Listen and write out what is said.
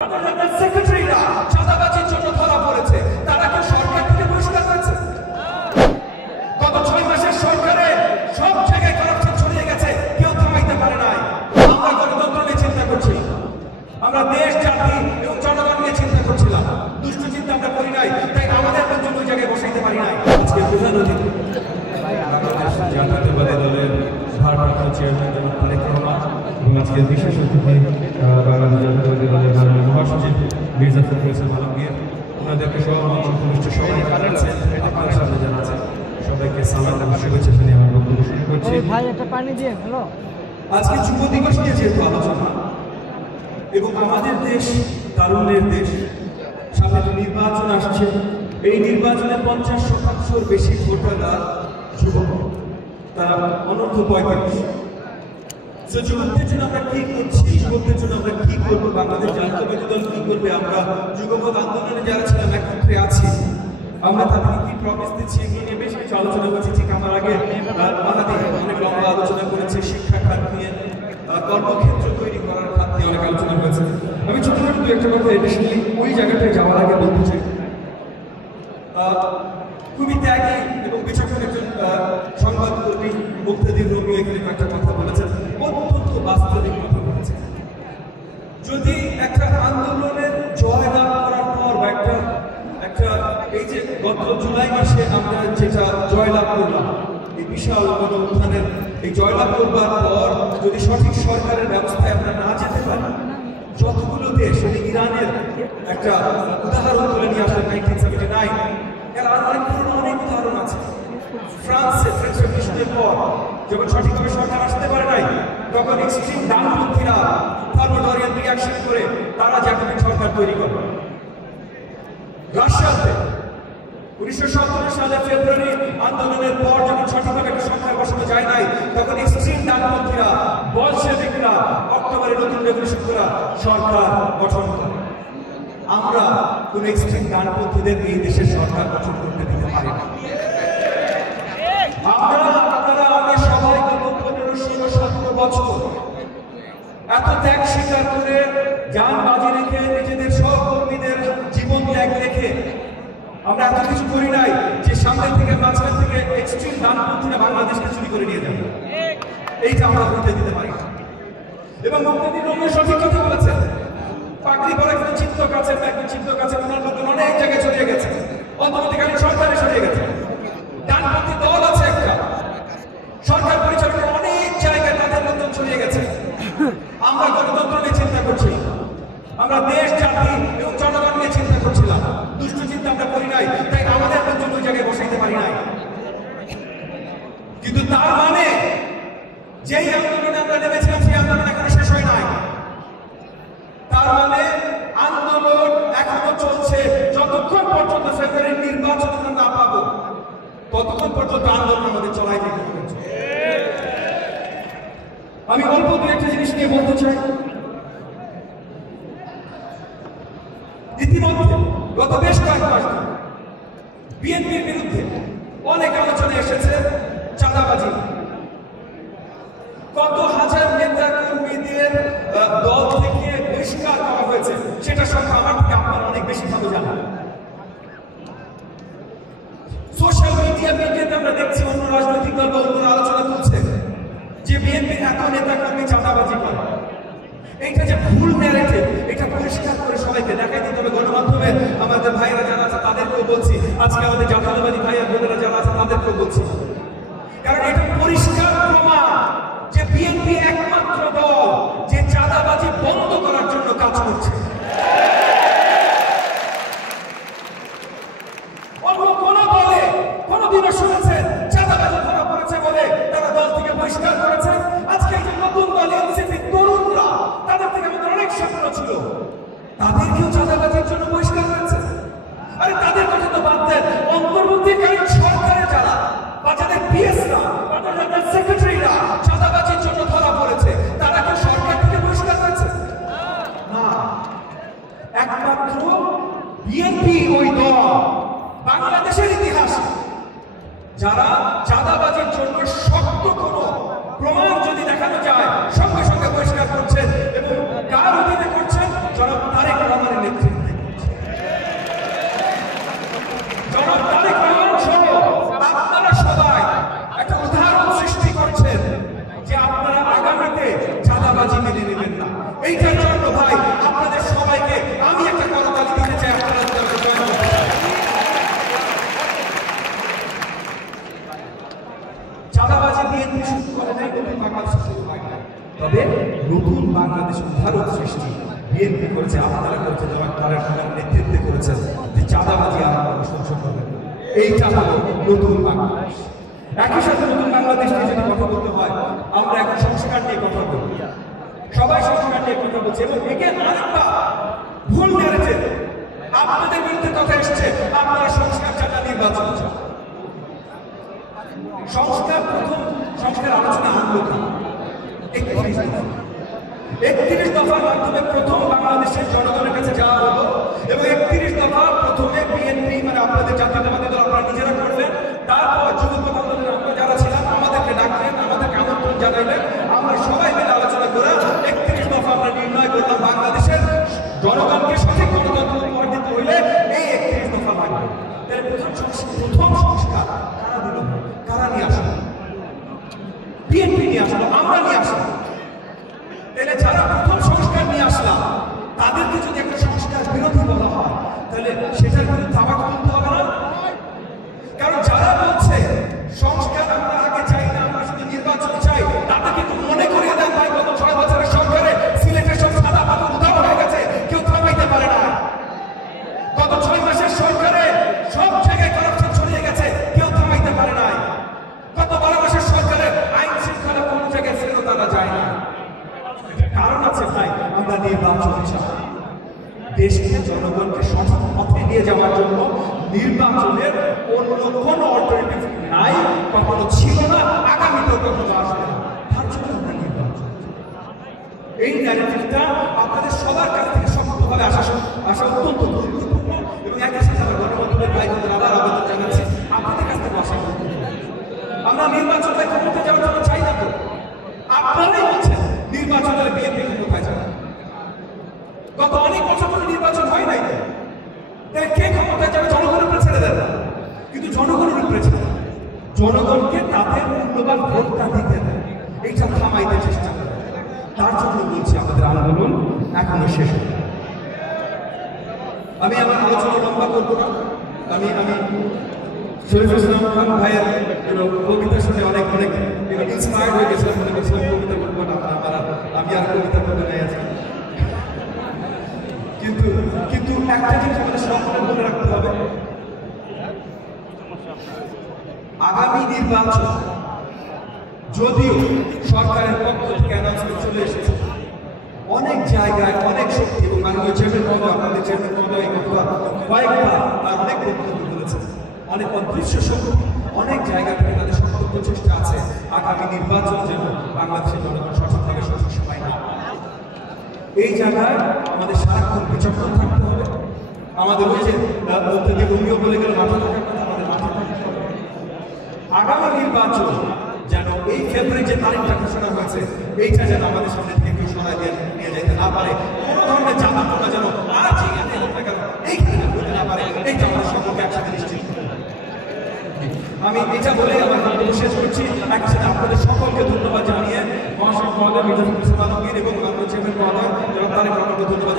সেক্রেটারিরা চাঁদাবাজির জন্য ধরা পড়েছে, তারা কি সরকার থেকে বহিষ্কার হয়েছে? গত 6 মাসের সরকারে সব জায়গায় করাপশন ছড়িয়ে গেছে, কেউ থামাইতে পারে নাই। আমরা গণতন্ত্র নিয়ে চিন্তা করছিলাম, আমরা দেশ জাতি এবং জনগণ নিয়ে চিন্তা করছিলাম, দুষ্ট চিন্তা আমরা করি নাই, তাই আমাদের লোকজন ওই জায়গায় বসাইতে পারি নাই। আজকে প্রধান অতিথি জাতীয়তাবাদী দলের ভারপ্রাপ্ত চেয়ারম্যান জনাব তারেক রহমান এবং আজকের বিশেষ অতিথি বাংলাদেশ জাতীয়তাবাদী দলের মাননীয় মহাসচিব মির্জা ফখরুল ইসলাম আলমগীর, ওনাদেরকে সহ ঘনিষ্ঠ সবাই আপনার সামনে জানাচ্ছেন, সবাইকে সালাম এবং শুভেচ্ছা জানিয়ে আমার বক্তব্য শুরু করছি। ভাই একটা পানি দিয়ে হ্যালো। আজকে যুব দিবস নিয়ে যেহেতু আলোচনা এবং আমাদের দেশ তারুণ্যের দেশ, সামনে নির্বাচন আসছে, এই নির্বাচনে 50% বেশি ভোটাররা যুবক, তারা অনূর্ধ্ব 45। যুবকদের জন্য আমরা কি করছি, যুবকদের জন্য আমরা কি করবো, বাংলাদেশ জাতীয়তাবাদী দল কি করবে, আমরা যুবপথ আন্দোলনে যারা ছিলাম একত্রে আছি, আমরা তাদেরকে কি প্রমিস দিচ্ছি, এগুলো নিয়ে বেশ কিছু আলোচনা করছি। ঠিক আমার আগে অনেক লম্বা আলোচনা করেছে, শিক্ষা খাত নিয়ে, কর্মক্ষেত্র তৈরি করার খাত নিয়ে অনেক আলোচনা হয়েছে। আমি ছোট ছোট দু একটা কথা এডিশনালি ওই জায়গাটায় যাওয়ার আগে বলতে চাই, খুবই ত্যাগী এবং বিচক্ষণ একজন সংবাদকর্মী মুক্তাদির রবি এখানে একটা কথা বলেছেন, অত্যন্ত বাস্তবিক কথা বলেছেন। যদি একটা আন্দোলনের জয় লাভ করার পর বা একটা এই যে গত জুলাই মাসে আমরা যেটা জয়লাভ করলাম, এই বিশাল গণ উত্থানের এই জয়লাভ করবার পর যদি সঠিক সরকারের ব্যবস্থায় আমরা না যেতে পারি, যতগুলো দেশ, ইরানের একটা উদাহরণ তুলে নিয়ে আসলে 1979, এর অনেক পুরনো অনেক উদাহরণ আছে। ফ্রান্সে ফ্রেঞ্চ রেভলিউশনের পর যখন সঠিকভাবে সরকার আসতে পারে নাই, তখন এক্সট্রিম ডানপন্থীরা থার্মোডরিয়ান রিঅ্যাকশন করে তারা জ্যাকোবিন সরকার তৈরি করে। রাশিয়াতে 1917 সালে ফেব্রুয়ারি আন্দোলনের পর যখন সঠিকভাবে একটা সরকার বসানো যায় নাই, তখন এক্সট্রিম ডানপন্থীরা বলশেভিকরা অক্টোবরে নতুন রেভলিউশন করা সরকার গঠন করে। আমরা কোন এক্সট্রিম ডানপন্থীদের এই দেশের সরকার গঠন করতে দিতে পারি না। আমরা সবাই গত 15-16-17 বছর এত ত্যাগ স্বীকার করে, জান বাজি রেখে, নিজেদের সহকর্মীদের জীবন ত্যাগ রেখে আমরা এত কিছু করি নাই যে সামনে থেকে মাঝখান থেকে এক্সট্রিম ডানপন্থীরা বাংলাদেশকে চুরি করে নিয়ে যাবে, এইটা আমরা করতে দিতে পারি না। এবং মুক্তাদির রবি সঠিক কথা বলেছেন, পাগড়ি পরে কিন্তু চিত্তক আছে, চিত্তক আছে, ওনার লোকজন অনেক জায়গায় ছড়িয়ে গেছে, অন্তর্বর্তীকালীন সরকারে ছড়িয়ে গেছে, ডানপন্থী দল আছে একটা, সরকার পরিচালনার অনেক জায়গায় তাদের লোকজন ছড়িয়ে গেছে। আমরা গণতন্ত্র নিয়ে চিন্তা করছিলাম, আমরা দেশ জাতি এবং জনগণ নিয়ে চিন্তা করছিলাম, দুষ্ট চিন্তা আমরা করি নাই, তাই আমাদের লোকজন ওই জায়গায় বসাইতে পারি নাই। কিন্তু তার মানে যেই আন্দোলনে আমরা নেমেছিলাম সেই আন্দোলন এখনো শেষ হয় নাই, তার মানে আন্দোলন এখনো চলছে। যতক্ষণ পর্যন্ত ফেব্রুয়ারির নির্বাচন আমরা না পাবো, ততক্ষণ পর্যন্ত আন্দোলন আমাদের চলাই যেতে হবে। আমি অল্প দু একটা জিনিস নিয়ে বলতে চাই। ইতিমধ্যে গত বেশ কয়েক মাস বিএনপির বিরুদ্ধে অনেক আলোচনা এসেছে চাঁদাবাজি, কত হাজার নেতা কর্মীদের দল থেকে বহিষ্কার করা হয়েছে, সেটা সংখ্যা আমার থেকে আপনারা অনেক বেশি ভালো জানেন। সোশ্যাল মিডিয়াতে আমরা দেখছি অন্য রাজনৈতিক দল বা অন্যরা আলোচনা করছে যে বিএনপির এত নেতা কর্মী চাঁদাবাজি করে। এইটা যে ভুল ন্যারেটিভ, এটা পরিষ্কার করে সবাইকে দেখাই দিতে হবে। গণমাধ্যমে আমাদের ভাইয়েরা যারা আছে তাদেরকেও বলছি, আজকে আমাদের জাতীয়তাবাদী ভাইয়া বোনেরা যারা আছে তাদেরকেও বলছি, কারণ এটা পরিষ্কার প্রমাণ যে বিএনপি একমাত্র দল যে চাঁদাবাজি বন্ধ করার জন্য কাজ করছে। অন্য কোন দলে কোনদিনও শুনেছেন চাঁদাবাজি ধরা পড়েছে বলে তারা দল থেকে বহিষ্কার করেছে? আজকে যে নতুন দল এনসিপি তরুণরা, তাদের থেকে আমাদের অনেক স্বপ্ন ছিল, তাদেরকেও চাঁদাবাজির জন্য বহিষ্কার হয়েছে। আরে তাদের কথা তো বাদ দেন, অন্তর্বর্তীকালীন সরকারে যারা বা যাদের পিএসরা বা যাদের সেক্রেটারিরা চাঁদাবাজির জন্য ধরা পড়েছে, তারা কি সরকার থেকে বহিষ্কার হয়েছে? না, একমাত্র বিএনপি ওই দল বাংলাদেশের ইতিহাসে যারা চাঁদাবাজির জন্য শক্ত কোনো প্রমাণ যদি দেখানো যায় সঙ্গে সঙ্গে বহিষ্কার করছেন, এবং কার অধীনে করছেন? জনাব তারেক করেছে, আপনারা করেছে, জনাব তারেক রহমান নেতৃত্বে করেছেন যে চাঁদাবাজি আর সংসদ হবে। এইটা হলো নতুন বাংলাদেশ। একই সাথে নতুন বাংলাদেশ নিয়ে যদি কথা বলতে হয়, আমরা এখন সংস্কার নিয়ে কথা বলি, সবাই সংস্কার নিয়ে কথা বলছে। এবং একে আরেকটা ভুল ন্যারেটিভ আপনাদের বিরুদ্ধে কথা এসছে, আপনারা সংস্কার চাটা নির্বাচন চান। সংস্কার প্রথম সংস্কার আলোচনা আনলো কি 31 দফার মাধ্যমে প্রথম বাংলাদেশের জনগণের কাছে যাওয়া হলো এবং 31 দফা প্রথমে বিএনপি মানে আপনাদের জাতীয়তাবাদী দল আপনারা নিজেরা করলেন, তারপর যুবক আন্দোলনের আমরা যারা ছিলাম আমাদেরকে ডাকলেন, আমাদেরকে আমন্ত্রণ জানাইলেন, আমরা সবাই মিলে আলোচনা করে 31 দফা আমরা নির্ণয় করলাম বাংলাদেশের জনগণকে সঠিক গণতন্ত্র উপহার দিতে হইলে এই 31 দফা লাগবে। তাহলে প্রথম সংস্কার কারা দিল, কারা নিয়ে আসলো? বিএনপি নিয়ে আসলো, আমরা নিয়ে আসলাম। তাহলে যারা প্রথম সংস্কার নিয়ে আসলাম তাদেরকে যদি একটা সংস্কার বিরোধী বলা হয়, তাহলে সেটার বিরুদ্ধে আবার তুলতে হবে না? কারণ যারা বলছে সংস্কার আমরা আগে চাই না, আমরা শুধু নির্বাচন চাই, তাতে কিন্তু মনে করিয়ে দেন ভাই গত 6 বছরের সরকারে সিলেটের সব সাদা পাথর উধাও হয়ে গেছে, কেউ থামাইতে পারে না। গত 6 মাসের সরকারে সব জায়গায় কারাপশন ছড়িয়ে গেছে, কেউ থামাইতে পারে না। গত 12 মাসের সরকারে আইন শৃঙ্খলা কোন জায়গায় ফেরত আনা যায় না। কারণ আছে ভাই, আমরা নির্বাচন হিসাবে দেশকে জনগণকে সঠিক পথে নিয়ে যাওয়ার জন্য নির্বাচনের অন্য কোনো অল্টারনেটিভ নাই, কখনো ছিল না, আগামীতেও কখনো আসবে না। তার জন্য আমরা নির্বাচন, এই ন্যারেটিভটা আপনাদের সবার কাছ থেকে শক্তভাবে আসা অত্যন্ত গুরুত্বপূর্ণ। এবং একই সাথে আমার গণমাধ্যমের ভাই বোনদের আবার আবেদন জানাচ্ছি, আপনাদের কাছ থেকে আসা গুরুত্বপূর্ণ। আমরা নির্বাচনটা ক্ষমতা যাওয়ার জন্য চাই না তো, আপনারাই বলছেন নির্বাচনের বিএনপি কোথায় যাবে? গত অনেক বছর ধরে নির্বাচন হয় নাই, তাহলে কে ক্ষমতায় যাবে? জনগণের উপরে ছেড়ে দেন। কিন্তু জনগণের উপরে ছেড়ে দেন, জনগণকে তাদের মূল্যবান ভোটটা দিতে দেন, এইটা থামাইতে চেষ্টা করেন। তার জন্য বলছি আমাদের আন্দোলন এখনো শেষ হয়। আমি আমার আলোচনা লম্বা করবো না। আমি শরীফুল ইসলাম খান ভাইয়ের কবিতা শুনে অনেক ইন্সপায়ার্ড হয়ে গেছিলাম, মনে করছিলাম কবিতা বলবো না, আমি আর কবিতা বলতে নাই আছি। কিন্তু একটা জিনিস আমাদের সকলে মনে রাখতে হবে, আগামী নির্বাচন যদিও সরকারের পক্ষ থেকে অ্যানাউন্সমেন্ট চলে এসেছে, অনেক জায়গায় অনেক শক্তি এবং মাননীয় চেয়ারম্যান মহোদয়, আপনাদের চেয়ারম্যান মহোদয় এই কথা কয়েকবার তার অনেক বক্তব্য বলেছেন, অনেক অদৃশ্য শক্তি অনেক জায়গা থেকে তাদের শক্ত প্রচেষ্টা আছে আগামী নির্বাচন যেন বাংলাদেশের জনগণ সঠিকভাবে সঠিক সময় না। এই জায়গায় আমাদের সারাক্ষণ বিচক্ষণ থাকতে হবে। আমাদের ওই যে বলতে যে উনিও বলে গেল মাথা থাকার কথা, আমাদের মাথা থাকতে হবে। আগামী নির্বাচন যেন এই ফেব্রুয়ারি যে তারিখটা ঘোষণা হয়েছে, এইটা যেন আমাদের সামনে থেকে কেউ সরাই নিয়ে যেতে না পারে। কোনো ধরনের চাঁদাপনা যেন আর যেখানে হোক না কেন এইখানে হতে না পারে, এইটা আমাদের সকলকে একসাথে নিশ্চিত করতে হবে। আমি এটা বলে আমার বক্তব্য শেষ করছি। একই সাথে আপনাদের সকলকে ধন্যবাদ জানিয়ে মহাসচিব মহোদয় মির্জা ফখরুল ইসলাম আলমগীর এবং চেয়ারম্যান মহোদয় জনাব তারেক রহমানকে ধন্যবাদ।